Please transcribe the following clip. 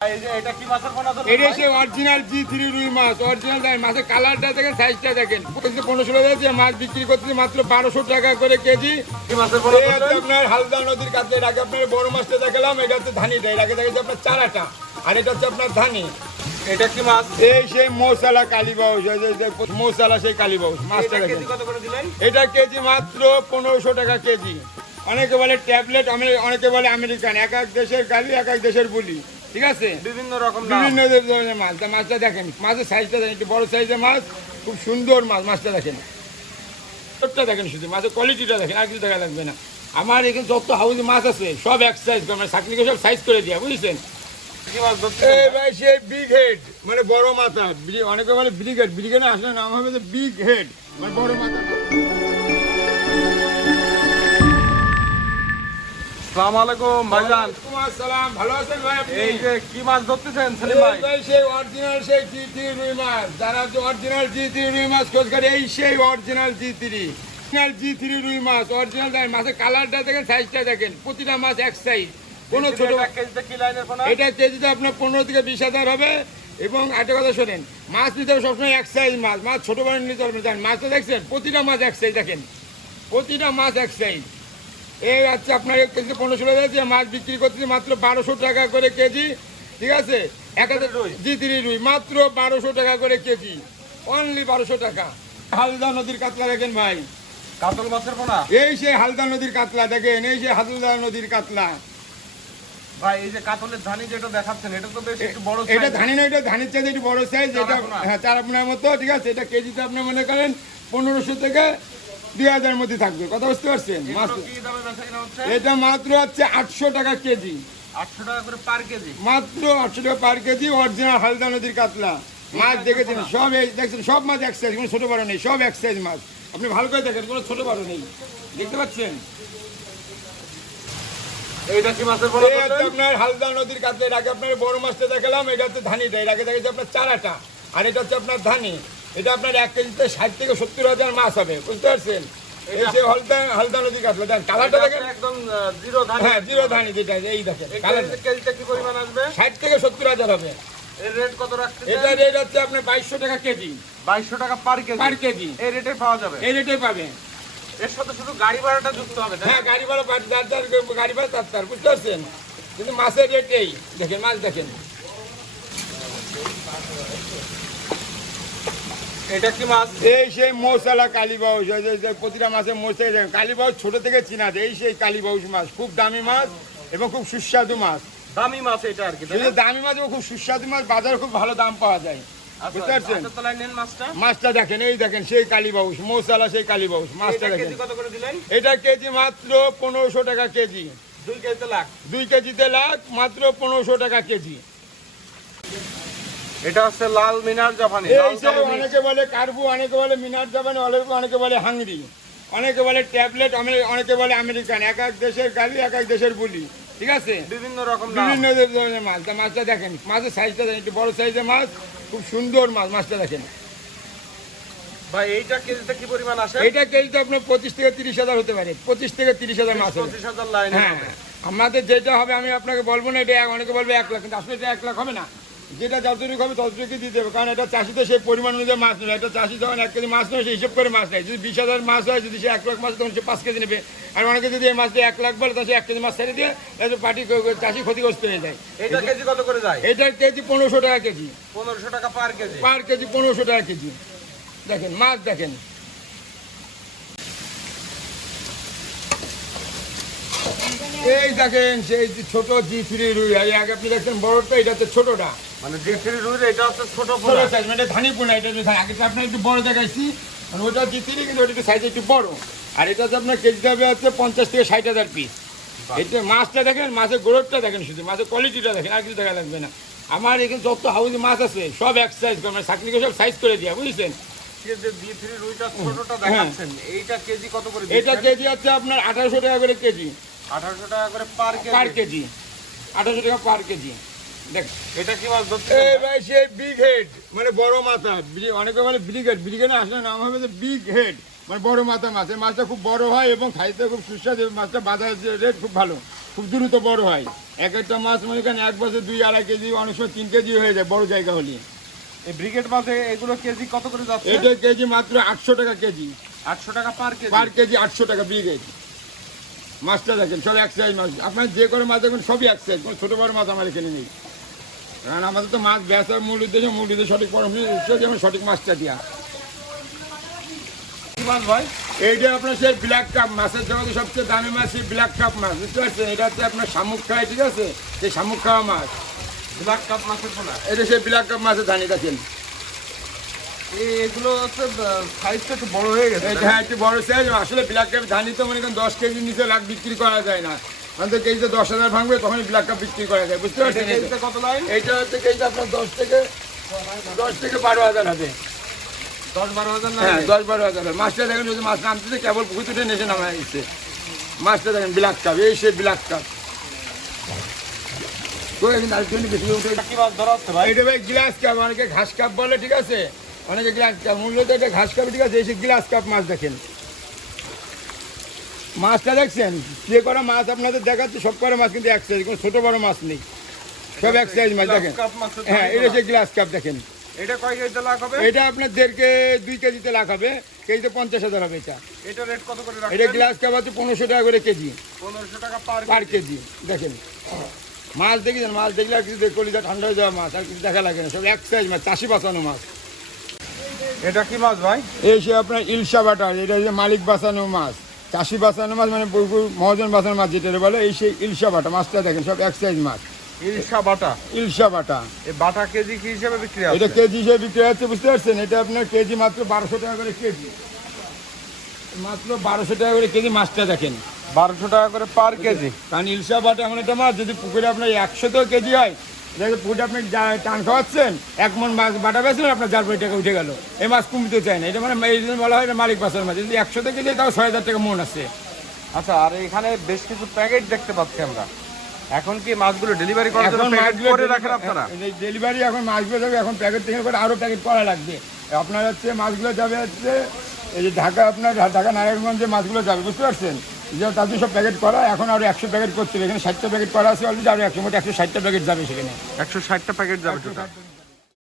এটা কি মাছের পোনা ধরুন? এটা সে অরিজিনাল জি3 রুই মাছ, অরিজিনাল মাছের কালারটা দেখেন, সাইজটা দেখেন। 15-16 টাকা দিয়ে মাছ বিক্রি করতে মাত্র 1200 টাকা করে কেজি। কি মাছের পোনা এই হচ্ছে ধরুন? আপনার হালদা নদীর কাছে, এর আগে আপনার বড় মাছটা দেখালাম, এটা হচ্ছে ধানিটা, এর আগে দেখাচ্ছে আপনার চারাটা, আর এটা হচ্ছে আপনার ধানি। এটা কি মাছ? এই সেই মৌসালা কালীবাউস, মৌসালা সেই কালীবাউস মাছটা এটা দেখেন। কেজি কত করে দিলেন? এটা কেজি মাত্র 1500 টাকা কেজি। অনেকে বলে ট্যাবলেট, অনেকে বলে আমেরিকান, এক এক দেশের কালি, এক এক দেশের বুলি, ঠিক আছে? বিভিন্ন রকম দাম। বিভিন্ন ধরনের মাছ। তা মাছটা দেখেন, মাছের সাইজটা দেখেন, একটু বড় সাইজের মাছ, খুব সুন্দর মাছ। মাছটা দেখেন, ছোটটা দেখেন, শুধু মাছের কোয়ালিটিটা দেখেন, আর কিছু দেখা লাগবে না। আমার এখানে যত হাউজি মাছ আছে সব এক সাইজ, মানে চাকরিকে সব সাইজ করে দিয়া, বুঝছেন? কি মাছ ধরছেন? এই ভাই সেই বিগ হেড, মানে বড় মাথা, অনেকে বলে ব্রিগেড, ব্রিগেডে আসলে নাম হবে যে বিগ হেড, মানে বড় মাথা। আসসালামু আলাইকুম ভাইজান। ওয়ালাইকুম আসসালাম, ভালো আছেন ভাই আপনি? এই যে কি মাছ ধরতেছেন সেলিম এই ভাই? ভাই সেই অরিজিনাল সেই জি3 রুই মাছ, যারা যে অরিজিনাল জি3 রুই মাছ খোঁজ করে, এই সেই অরিজিনাল জি3 রুই মাছ, অরিজিনাল মাছের কালারটা দেখেন, সাইজটা দেখেন, প্রতিটা মাছ এক সাইজ, কোনো ছোট। এটা কেজিতে কি লাইনের পোনা? এটা কেজিতে আপনার 15 থেকে 20,000 হবে। এবং একটা কথা শোনেন, মাছ নিতে হবে সবসময় এক সাইজ মাছ, মাছ ছোট বড় নিতে হবে না। মাছটা দেখছেন, প্রতিটা মাছ এক সাইজ দেখেন, প্রতিটা মাছ এক সাইজ। এই হচ্ছে আপনার এক কেজি 15-16 টাকা দিয়ে মাছ বিক্রি করতেছে মাত্র 1200 টাকা করে কেজি, ঠিক আছে? জি3 রুই মাত্র 1200 টাকা করে কেজি, অনলি 1200 টাকা। হালদা নদীর কাতলা দেখেন ভাই, কাতল মাছের পোনা? এই সেই হালদা নদীর কাতলা দেখেন, এই সেই হালদা নদীর কাতলা। ভাই এই যে কাতলের ধানি যেটা দেখাচ্ছেন এটা তো বেশ একটু বড় এটা size। ধানি না, এটা ধানির চাইতে একটু বড় সাইজ। এটা চারাপোনা। হ্যাঁ, চারাপোনার মতো, ঠিক আছে? এটা কেজিতে আপনি মনে করেন 1500 থেকে 2000 মধ্যে থাকবে, কথা বুঝতে পারছেন? মাছ এগুলো কি দামে বেচা কিনা হচ্ছে? এটা মাত্র হচ্ছে 800 টাকা কেজি, 800 টাকা করে পার কেজি। মাত্র 800 টাকা পার কেজি, অরিজিনাল হালদা নদীর কাতলা মাছ। দেখেছেন সব, এই দেখছেন সব মাছ এক সাইজ, কোনো ছোট বড় নেই, সব এক সাইজ মাছ। আপনি ভালো করে দেখেন, কোনো ছোট বড় নেই, দেখতে পাচ্ছেন? এইটা কি মাছের পোনা এই হচ্ছে ধরছেন? আপনার হালদা নদীর কাছে, এর আগে আপনার বড় মাছটা দেখালাম, এটা হচ্ছে ধানিটা, এর আগে দেখাচ্ছে আপনার চারাটা, আর এটা হচ্ছে আপনার ধানি। এটা আপনার 1 কেজিতে 60 থেকে 70,000 মাছ হবে, বুঝতে পারছেন? এই যে হালদা নদীর কাতলা দেখেন, কালারটা দেখেন। একদম জিরো ধানি। হ্যাঁ, জিরো ধানি যেটা, এই দেখেন এই কালারটা, কেজিতে কি পরিমাণ আসবে? 60 থেকে 70,000 হবে। এর রেট কত রাখতেছেন? এটা রেট হচ্ছে আপনার 2200 টাকা কেজি, 2200 টাকা পার কেজি। পার কেজি, এই রেটে পাওয়া যাবে। এই রেটে পাবে। এর সাথে শুধু গাড়ি ভাড়াটা যুক্ত হবে, তাই না? হ্যাঁ, গাড়ি ভাড়া যার গাড়ি ভাড়া তার, বুঝতে পারছেন? কিন্তু মাছের রেট এই দেখেন, মাছ দেখেন। এটা কি মাছ? এই সেই মৌসালা কালীবাউস, প্রতিটা মাছের মৌসা কালীবাউস ছোট থেকে চিনা যায়। এই সেই কালীবাউস মাছ, খুব দামি মাছ এবং খুব সুস্বাদু মাছ। দামি মাছ এটা আর কি, তাই না? শুধু দামি মাছ এবং খুব সুস্বাদু মাছ, বাজারে খুব ভালো দাম পাওয়া যায়, বুঝতে পারছেন? আচ্ছা, তলায় নেন মাছটা। মাছটা দেখেন, এই দেখেন সেই কালীবাউস, মৌসালা সেই কালীবাউস মাছটা এটা দেখেন। কেজি কত করে দিলেন? এটা কেজি মাত্র 1500 টাকা কেজি, 2 কেজিতে লাখ। 2 কেজিতে লাখ, মাত্র 1500 টাকা কেজি। এটা হচ্ছে লাল মিনার জাপানি। এই লাল যে জাপানি। অনেকে বলে কার্বু, অনেকে বলে মিনার জাপানি, অনেকে বলে হাঙ্গরি, অনেকে বলে ট্যাবলেট, অনেকে বলে আমেরিকান, এক এক দেশের গালি, এক এক দেশের বুলি, ঠিক আছে? বিভিন্ন রকম দাম। বিভিন্ন ধরনের মাছ। তা মাছটা দেখেন, মাছের সাইজটা দেখেন, একটু বড় সাইজের মাছ, খুব সুন্দর মাছ। মাছটা দেখেন, ভাই এইটা কেজিতে কি পরিমাণ আসে? এইটা কেজিতে আপনার 25 থেকে 30,000 হতে পারে, 25 থেকে 30,000 মাছ হবে। 25,000 লাইন। হ্যাঁ, আমাদের যেটা হবে আমি আপনাকে বলবো না, এটা অনেকে বলবে 1 লাখ, কিন্তু আসলে এটা 1 লাখ হবে না। যেটা যতটুকু হবে ততটুকু দিতে হবে, কারণ এটা চাষি তো সেই পরিমাণ অনুযায়ী মাছ নেবে। এটা চাষি যখন 1 কেজি মাছ নেয় সে হিসেব করে মাছ নেয়। যদি 20,000 মাছ হয়, যদি সে 1 লাখ মাছ, তখন সে 5 কেজি নেবে। আর অনেকে যদি এই মাছটা 1 লাখ বলে, তখন সে 1 কেজি মাছ ছেড়ে দিয়ে পার্টি চাষি ক্ষতিগ্রস্ত হয়ে যায়। এটা কেজি কত করে যায়? এটার কেজি 1500 টাকা কেজি, 1500 টাকা পার কেজি। পার কেজি 1500 টাকা কেজি। দেখেন মাছ দেখেন, এই দেখেন সেই ছোট জি3 রুই। আর আগে আপনি দেখছেন বড়টা, এটা হচ্ছে ছোটটা, মানে জি3 রুইর এটা হচ্ছে ছোট ছোট পোনা। সাইজ, মানে ধানি পোনা। এটা আগে তো আপনার একটু বড় দেখাইছি, মানে ওটা জি3, কিন্তু ওটা একটু সাইজ একটু বড়। আর এটা হচ্ছে আপনার কেজি হবে হচ্ছে 50 থেকে 60,000 পিস। এটা মাছটা দেখেন, মাছের গ্রোথটা দেখেন, শুধু মাছের কোয়ালিটিটা দেখেন, আর কিছু দেখা লাগবে না। আমার এখানে যত হাউজি মাছ আছে সব এক সাইজ, মানে চাকরিকে সব সাইজ করে দিয়া, বুঝছেন? এই যে জি3 রুইটা ছোটটা দেখাচ্ছেন, এইটা কেজি কত করে এটা দিচ্ছেন? কেজি হচ্ছে আপনার 1800 টাকা করে কেজি, 1800 টাকা করে পার পার কেজি। কেজি, 1800 টাকা পার কেজি। দেখ, এটা কি মাছ ধরছেন? এই ভাই সেই বিগ হেড, মানে বড় মাথা, অনেকে বলে ব্রিগেড, ব্রিগেডে আসলে নাম হবে যে বিগ হেড, মানে বড় মাথা মাছ। এই মাছটা খুব বড় হয় এবং খাইতে খুব সুস্বাদু। মাছটা বাজার রেট খুব ভালো, খুব খুব দ্রুত বড় হয়। এক একটা মাছ মনে করেন এক বছর 2-2.5 কেজি, অনেক সময় 3 কেজি হয়ে যায় বড় জায়গা হলে। এই ব্রিগেড মাছে এগুলো কেজি কত করে যাচ্ছে? এটা কেজি মাত্র 800 টাকা কেজি। 800 টাকা পার কেজি। পার কেজি 800 টাকা ব্রিগেড। মাছটা দেখেন সব এক সাইজ মাছ, আপনার যে করে মাছ দেখবেন সবই এক সাইজ, কোনো ছোটো বড় মাছ আমার এখানে নেই। কারণ আমাদের তো মাছ বেচার মূল উদ্দেশ্য সঠিক পরামর্শ যেমন সঠিক মাছটা দেওয়া। কি মাছ ভাই? এইটা আপনার সেই ব্ল্যাক কাপ মাছের জগতে সবচেয়ে দামি মাছ, সেই ব্ল্যাক কাপ মাছ, বুঝতে পারছেন? এটা হচ্ছে আপনার শামুক খায়, ঠিক আছে, সেই শামুক খাওয়া মাছ। ব্ল্যাক কাপ মাছের পোনা। এটা সেই ব্ল্যাক কাপ মাছের ধানি দেখেন। এগুলো হচ্ছে সাইজটা একটু বড় হয়ে গেছে। এটা হ্যাঁ একটু বড় সাইজ। আসলে ব্ল্যাক কাপ ধানি তো মনে করেন 10 কেজির নিচে লাখ বিক্রি করা যায় না, কারণ কেজিতে 10,000 ভাঙবে তখনই ব্ল্যাক কাপ বিক্রি করা যায়, বুঝতে পারছেন? কেজিতে কত লাইন? এইটা হচ্ছে কেজিতে আপনার 10 থেকে 12,000 হবে। 10-12 হাজার না? হ্যাঁ 10-12,000 হবে। মাছটা দেখেন, যদি মাছ নামতেছে কেবল পুকুর তুলে নেচে নামা এসছে। মাছটা দেখেন ব্ল্যাক কাপ, এই সে ব্ল্যাক কাপ। এটা কি মাছ ধরা হচ্ছে ভাই? এটা ভাই গ্লাস কাপ, অনেকে ঘাস কাপ বলে, ঠিক আছে, অনেকে গ্লাস কাপ, মূলত এটা ঘাস কাপ, ঠিক আছে। এই সে গ্লাস কাপ মাছ দেখেন। মাছটা দেখছেন, যে করা মাছ আপনাদের দেখাচ্ছে সব করা মাছ কিন্তু এক সাইজ, কোনো ছোট বড় মাছ নেই, সব এক সাইজ মাছ দেখেন। কাপ মাছের হ্যাঁ এটা হচ্ছে গ্লাস কাপ দেখেন। এটা কয় কেজিতে লাখ হবে? এটা আপনার 2 কেজিতে লাখ হবে, কেজিতে 50,000 হবে। এটা রেট কত করে এটা রাখছেন? গ্লাস কাপ হচ্ছে 1500 টাকা করে কেজি, 1500 টাকা পার পার কেজি। দেখেন মাছ দেখেছেন, মাছ দেখলে আর কিছু কলিজা ঠান্ডা হয়ে যাওয়া মাছ, আর কিছু দেখা লাগে না, সব এক সাইজ মাছ, চাষি বাঁচানো মাছ। এটা কি মাছ ভাই? এই সে আপনার ইলশা বাটার, এটা হচ্ছে মালিক বাঁচানো মাছ, চাষি বাঁচানো মাছ, মানে পুকুর মহাজন বাঁচানো মাছ যেটা বলে, এই সেই ইলশা বাটা মাছটা দেখেন, সব এক সাইজ মাছ। ইলশা বাটা। ইলশা বাটা এই বাটা কেজি কি হিসেবে বিক্রি এটা হচ্ছে? কেজি হিসেবে বিক্রি হচ্ছে, বুঝতে পারছেন? এটা আপনার কেজি মাত্র 1200 টাকা করে কেজি, মাত্র 1200 টাকা করে কেজি। মাছটা দেখেন 1200 টাকা করে পার কেজি। কারণ ইলশা বাটা এমন একটা মাছ, যদি পুকুরে আপনার 100 কেজি হয়, দেখে পুকুরে আপনি টান খাওয়াচ্ছেন, 1 মন মাছ বাটা বেছিলেন, আপনার 4 টাকা উঠে গেল। এই মাছ কমতে চায় না, এটা মানে এই জন্য বলা হয় এটা মালিক বাঁচানো মাছ। যদি 100 কেজি তাও 6,000 টাকা মন আছে। আচ্ছা, আর এখানে বেশ কিছু প্যাকেট দেখতে পাচ্ছি আমরা। এখন কি মাছগুলো ডেলিভারি করার জন্য এখন প্যাকেট মাছগুলো করে রাখেন আপনারা? ডেলিভারি এখন মাছগুলো যাবে, এখন প্যাকেট থেকে করে আরও প্যাকেট করা লাগবে। আপনার হচ্ছে মাছগুলো যাবে হচ্ছে এই যে ঢাকা, আপনার ঢাকা নারায়ণগঞ্জে মাছগুলো যাবে, বুঝতে পারছেন? যে তাদের সব প্যাকেট করা, এখন আরও 100 প্যাকেট করতে হবে। এখানে 60টা প্যাকেট করা আছে অলরেডি, আরও 100 মোট 160টা প্যাকেট যাবে সেখানে। 160টা প্যাকেট যাবে টোটাল।